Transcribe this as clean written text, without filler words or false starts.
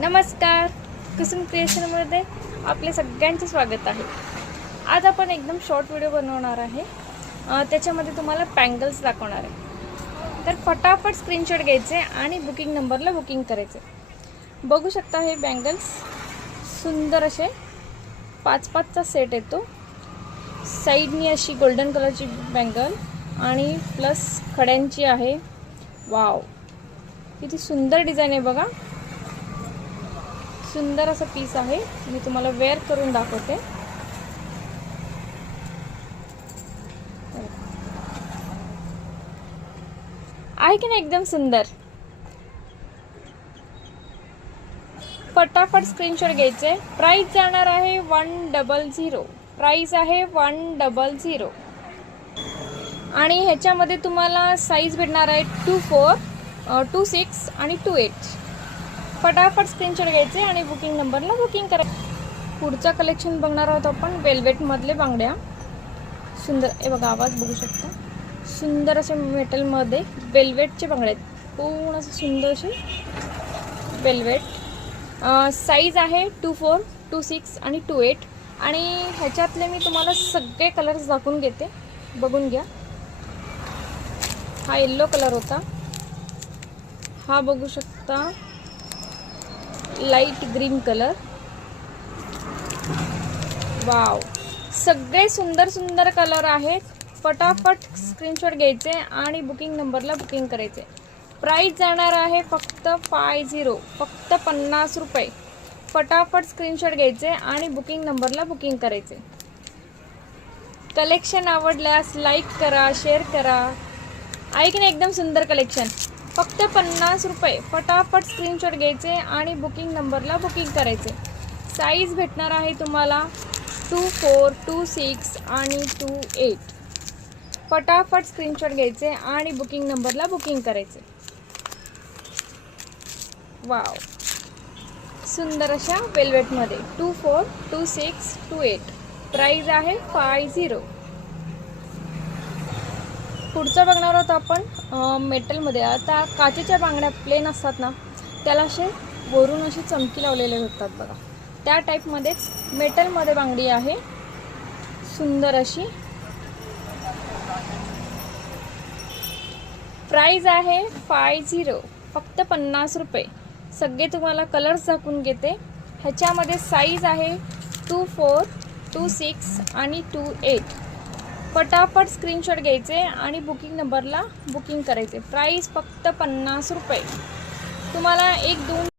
नमस्कार, कुसुम क्रिएशनमध्ये आपले सगळ्यांचे स्वागत आहे। आज आपण एकदम शॉर्ट व्हिडिओ बनवणार आहे। त्याच्यामध्ये तुम्हाला बँगल्स दाखवणार आहे। तर फटाफट स्क्रीनशॉट घ्यायचे आणि बुकिंग नंबरला बुकिंग करायचे। बघू शकता हे बँगल्स सुंदर असे 5-5चा सेट येतो। साइडनी अशी गोल्डन कलरची बँगल आणि प्लस खड्यांची आहे। वाव, किती सुंदर डिझाइन आहे बघा। सुंदर असा पीस आहे। मी तुम्हाला वेअर करून दाखवते। आहे की नाही एकदम सुंदर। फटाफट स्क्रीनशॉट घ्यायचे। प्राइस जाणार आहे 100। प्राइस आहे 100 आणि ह्याच्यामध्ये तुम्हाला साइज भेटणार आहे 24, 26 आणि 28। फटाफट स्क्रीनशॉट घ्यायचे आणि बुकिंग नंबरला बुकिंग करा। पुढचा कलेक्शन बघणार आहोत आपण वेल्वेट मधले बांगड्या। सुंदर हे बघा, आवाज बघू शकता। सुंदर असे मेटल मध्ये वेल्वेटचे बांगड्या आहेत। पूर्ण असे सुंदर असे वेल्वेट। साइज आहे 24, 26 आणि 28 आणि ह्याच्यातले मी तुम्हाला सगळे कलर्स दाखवून घेते, बघून घ्या। हा येलो कलर होता, हा बघू शकता लाइट ग्रीन कलर। वाव, सगळे सुंदर सुंदर कलर आहेत। फटाफट स्क्रीनशॉट घ्यायचे आणि बुकिंग नंबरला बुकिंग करायचे। प्राइस जाणार आहे फक्त 50, फक्त 50 रुपये। फटाफट स्क्रीनशॉट घ्यायचे आणि बुकिंग नंबरला बुकिंग करायचे। कलेक्शन आवडल्यास लाईक करा, शेअर करा। आहे की नाही एकदम सुंदर कलेक्शन। फक्त 50 रुपये। फटाफट स्क्रीनशॉट घ्यायचे आणि बुकिंग नंबरला बुकिंग करायचे। साइज भेटणार आहे तुम्हाला 24, 26 आणि 28। फटाफट स्क्रीनशॉट घ्यायचे आणि बुकिंग नंबरला बुकिंग करायचे। वाव, सुंदर अशा वेल्वेटमध्ये 24, 26, 28। प्राइस आहे 50। पुढचं बघणार आहोत आपण मेटलमध्ये। आता काचेच्या बांगड्या प्लेन असतात ना, त्याला असे वरून अशी चमकी लावलेले होतात बघा, त्या टाईपमध्येच मेटलमध्ये बांगडी आहे सुंदर अशी। प्राइस आहे 50, फक्त 50 रुपये। सगळे तुम्हाला कलर्स दाखवून घेते। ह्याच्यामध्ये साइज आहे 24, 26 आणि 28। फटाफट स्क्रीनशॉट घ्यायचे आणि बुकिंग नंबरला बुकिंग करायचे। प्राइस फक्त 50 रुपये। तुम्हाला 1-2